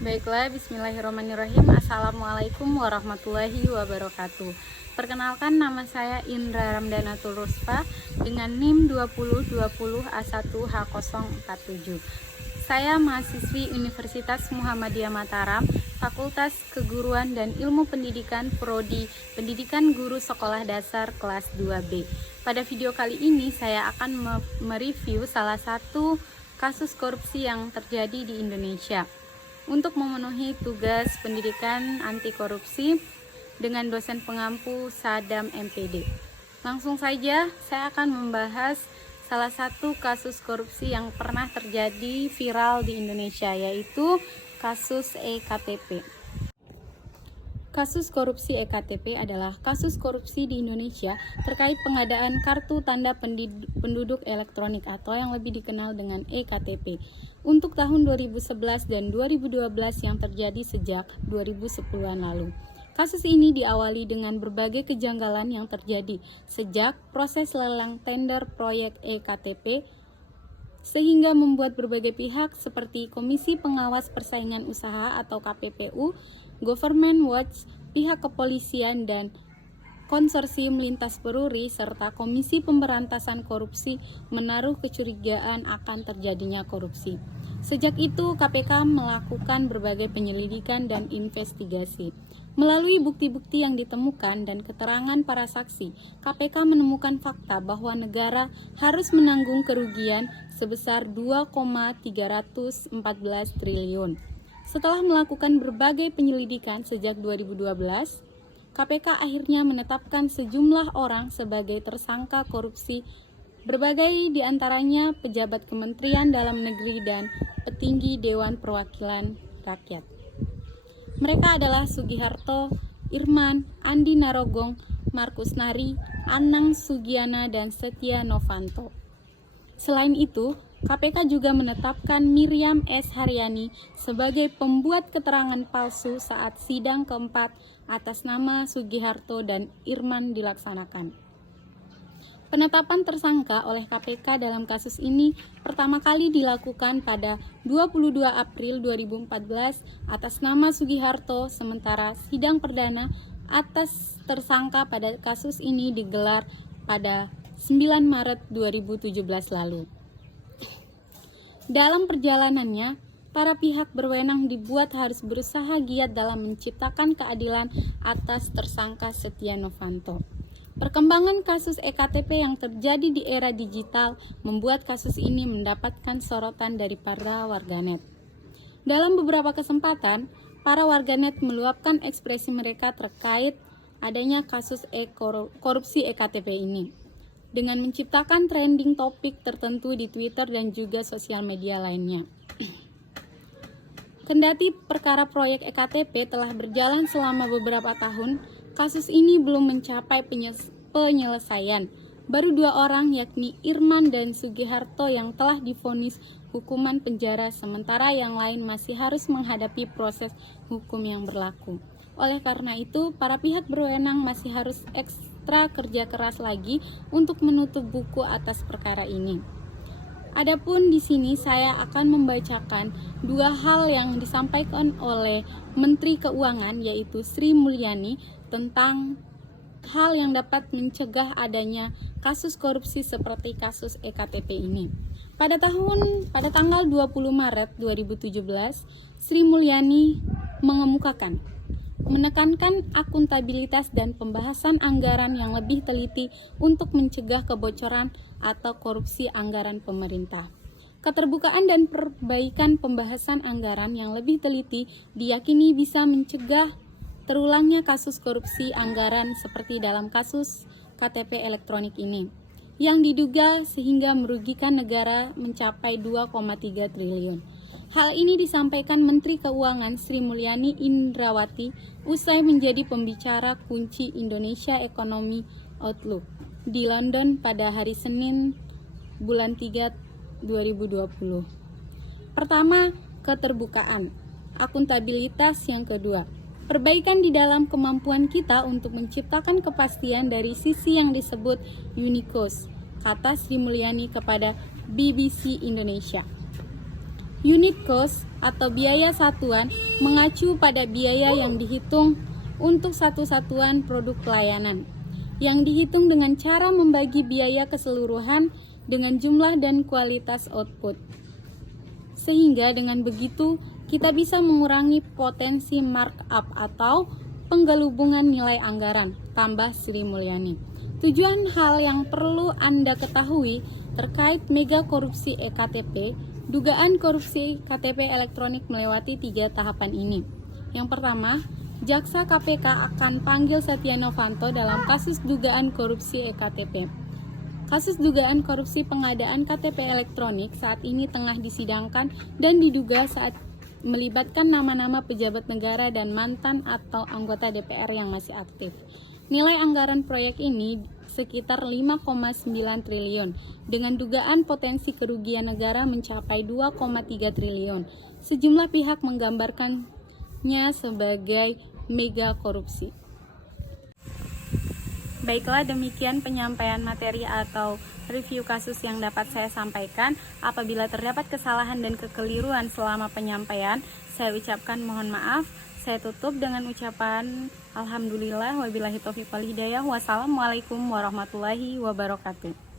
Baiklah, bismillahirrahmanirrahim. Assalamualaikum warahmatullahi wabarakatuh. Perkenalkan, nama saya Indra Ramdanatul Ruspa dengan NIM 2020A1H047. Saya mahasiswi Universitas Muhammadiyah Mataram, Fakultas Keguruan dan Ilmu Pendidikan, Prodi Pendidikan Guru Sekolah Dasar kelas 2B. Pada video kali ini saya akan mereview salah satu kasus korupsi yang terjadi di Indonesia. Untuk memenuhi tugas pendidikan anti korupsi dengan dosen pengampu Sadam MPD. Langsung saja saya akan membahas salah satu kasus korupsi yang pernah terjadi viral di Indonesia, yaitu kasus EKTP. Kasus korupsi EKTP adalah kasus korupsi di Indonesia terkait pengadaan kartu tanda penduduk elektronik atau yang lebih dikenal dengan EKTP untuk tahun 2011 dan 2012 yang terjadi sejak 2010-an lalu. Kasus ini diawali dengan berbagai kejanggalan yang terjadi sejak proses lelang tender proyek EKTP, sehingga membuat berbagai pihak seperti Komisi Pengawas Persaingan Usaha atau KPPU, Government Watch, pihak kepolisian dan Konsorsium Lintas Peruri, serta Komisi Pemberantasan Korupsi menaruh kecurigaan akan terjadinya korupsi. Sejak itu, KPK melakukan berbagai penyelidikan dan investigasi. Melalui bukti-bukti yang ditemukan dan keterangan para saksi, KPK menemukan fakta bahwa negara harus menanggung kerugian sebesar 2,314 triliun. Setelah melakukan berbagai penyelidikan sejak 2012, KPK akhirnya menetapkan sejumlah orang sebagai tersangka korupsi, berbagai diantaranya pejabat Kementerian Dalam Negeri dan petinggi Dewan Perwakilan Rakyat. Mereka adalah Sugiharto, Irman, Andi Narogong, Markus Nari, Anang Sugiana, dan Setia Novanto. Selain itu, KPK juga menetapkan Miriam S. Haryani sebagai pembuat keterangan palsu saat sidang keempat atas nama Sugiharto dan Irman dilaksanakan. Penetapan tersangka oleh KPK dalam kasus ini pertama kali dilakukan pada 22 April 2014 atas nama Sugiharto, sementara sidang perdana atas tersangka pada kasus ini digelar pada 9 Maret 2017 lalu. Dalam perjalanannya, para pihak berwenang dibuat harus berusaha giat dalam menciptakan keadilan atas tersangka Setia Novanto. Perkembangan kasus EKTP yang terjadi di era digital membuat kasus ini mendapatkan sorotan dari para warganet. Dalam beberapa kesempatan, para warganet meluapkan ekspresi mereka terkait adanya kasus korupsi EKTP ini, dengan menciptakan trending topik tertentu di Twitter dan juga sosial media lainnya. Kendati perkara proyek EKTP telah berjalan selama beberapa tahun, kasus ini belum mencapai penyelesaian. Baru 2 orang, yakni Irman dan Sugiharto, yang telah divonis hukuman penjara, sementara yang lain masih harus menghadapi proses hukum yang berlaku. Oleh karena itu, para pihak berwenang masih harus ekstra kerja keras lagi untuk menutup buku atas perkara ini. Adapun di sini saya akan membacakan 2 hal yang disampaikan oleh Menteri Keuangan, yaitu Sri Mulyani, tentang hal yang dapat mencegah adanya kasus korupsi seperti kasus EKTP ini. Pada tanggal 20 Maret 2017, Sri Mulyani menekankan akuntabilitas dan pembahasan anggaran yang lebih teliti untuk mencegah kebocoran atau korupsi anggaran pemerintah. Keterbukaan dan perbaikan pembahasan anggaran yang lebih teliti diyakini bisa mencegah terulangnya kasus korupsi anggaran seperti dalam kasus KTP elektronik ini, yang diduga sehingga merugikan negara mencapai 2,3 triliun. Hal ini disampaikan Menteri Keuangan Sri Mulyani Indrawati usai menjadi pembicara kunci Indonesia Economy Outlook di London pada hari Senin bulan 3 2020. Pertama, keterbukaan. Akuntabilitas yang kedua, perbaikan di dalam kemampuan kita untuk menciptakan kepastian dari sisi yang disebut Unicode, kata Sri Mulyani kepada BBC Indonesia. Unit cost atau biaya satuan mengacu pada biaya yang dihitung untuk satu satuan produk pelayanan, yang dihitung dengan cara membagi biaya keseluruhan dengan jumlah dan kualitas output. Sehingga dengan begitu kita bisa mengurangi potensi markup atau penggelubungan nilai anggaran, tambah Sri Mulyani. Tujuan hal yang perlu Anda ketahui terkait mega korupsi EKTP, dugaan korupsi KTP elektronik melewati 3 tahapan ini. Yang pertama, Jaksa KPK akan panggil Setia Novanto dalam kasus dugaan korupsi EKTP. Kasus dugaan korupsi pengadaan KTP elektronik saat ini tengah disidangkan dan diduga saat melibatkan nama-nama pejabat negara dan mantan atau anggota DPR yang masih aktif. Nilai anggaran proyek ini sekitar 5,9 triliun dengan dugaan potensi kerugian negara mencapai 2,3 triliun. Sejumlah pihak menggambarkannya sebagai mega korupsi. Baiklah, demikian penyampaian materi atau review kasus yang dapat saya sampaikan. Apabila terdapat kesalahan dan kekeliruan selama penyampaian, saya ucapkan mohon maaf. Saya tutup dengan ucapan alhamdulillah wabillahi taufiq wal hidayah. Wassalamualaikum warahmatullahi wabarakatuh.